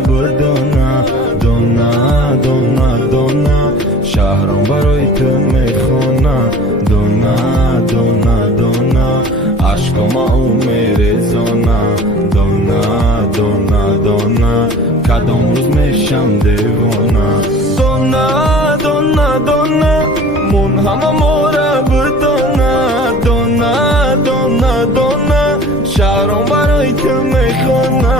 بدانا دانا دانا دانا شهرم برای تو میخونا دانا دانا دانا عشقم او میرزانا دانا دانا دانا کدام روز میشم دیوانا دانا دانا دانا من همه مورا بدانا دانا دانا دانا شهرم برای تو میخونا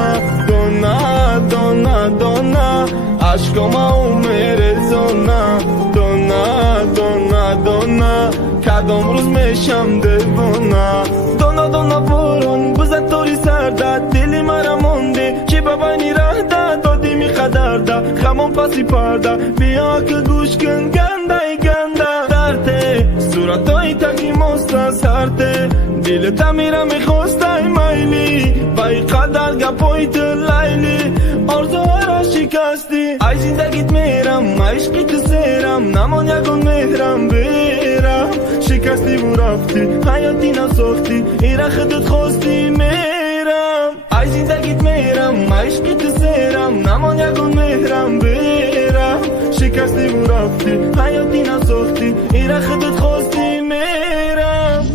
دانا دانا دانا عشقم او میرزانا دانا دانا دانا کدام روز میشم دیوانا دانا دانا باران بزد تاری سرده دلی مرا مانده چی ببینی رهده دادی می خدرده خمام پسی پرده بیا که گوش کن گنده گنده درده صورتای تکی ماسته سرده دل تمیره میخواسته میلی بای قدر گپای تو لیلی آرزوها را شکستی ای زندگیت میرم عشقی تو سیرم نمان یکون مهرم بیرم شکستی و رفتی حیاتی نساختی ایره خودت خواستی میرم ای زندگیت میرم عشقی تو سیرم نمان یکون مهرم بیرم شکستی و رفتی حیاتی نساختی ایره خودت خواستی میرم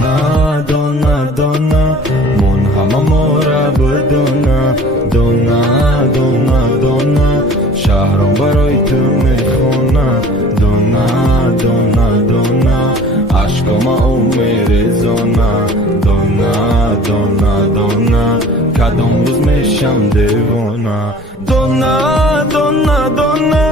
دانا دانا دانا من همه مورا بدانا دانا دانا دانا شهرم برای تو میخونا دانا دانا دانا عشقم او میرزانا دانا دانا دانا کدام روز میشم دیوانا دانا دانا دانا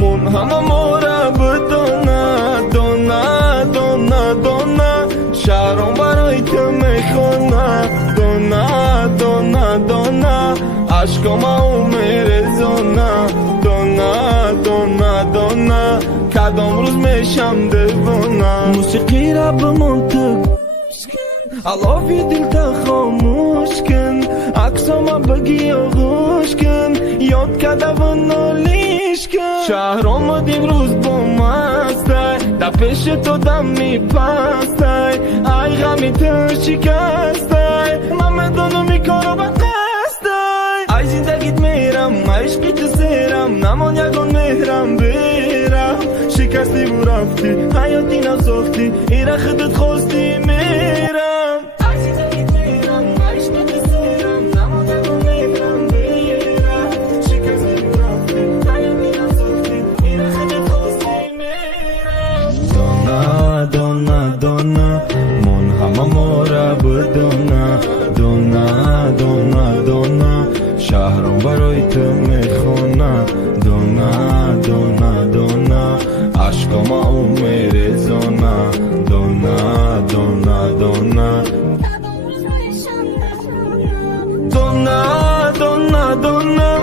من همه مورا بدانا دانا دانا دانا شهرم برای تو میخونا دانا دانا دانا عشقم او میرزانا دانا دانا دانا کدام روز میشم دیوانا موسیقی را به منطق علافی دل تا خاموش کن عکسام بگی آغوش کن یاد کده و نالیش کن شهر آمدیم روز با مسته در پیش تو دم میپسته ای غمی تو شکسته من میدانم این کارو به قصده ای زندگیت میرم عشقی تو سیرم نمان یکون مهرم بیرم شکستی و رفتی حیاتی نساختی ایره خودت خواستی میرم ای زندگیت میرم عشقی تو سیرم نمان یکون مهرم بیرم شکستی و رفتی حیاتی نساختی ایره خودت خواستی میرم دانا دانا دانا من همه مورا بدانا دانا دانا دانا شهرم برای تو میخونا دانا دانا دانا عشقم او میرزانا دانا دانا دانا دانا دانا دانا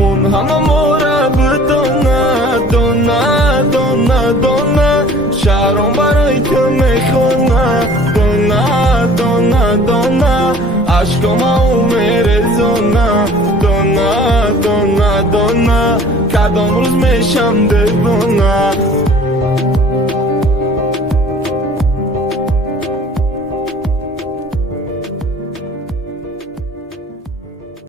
من همه مورا بدانا دانا دانا دانا شهرم برای تو میخونا دانا دانا دانا عشقم او میرزانا دانا دانا دانا کدام روز میشم دیوانا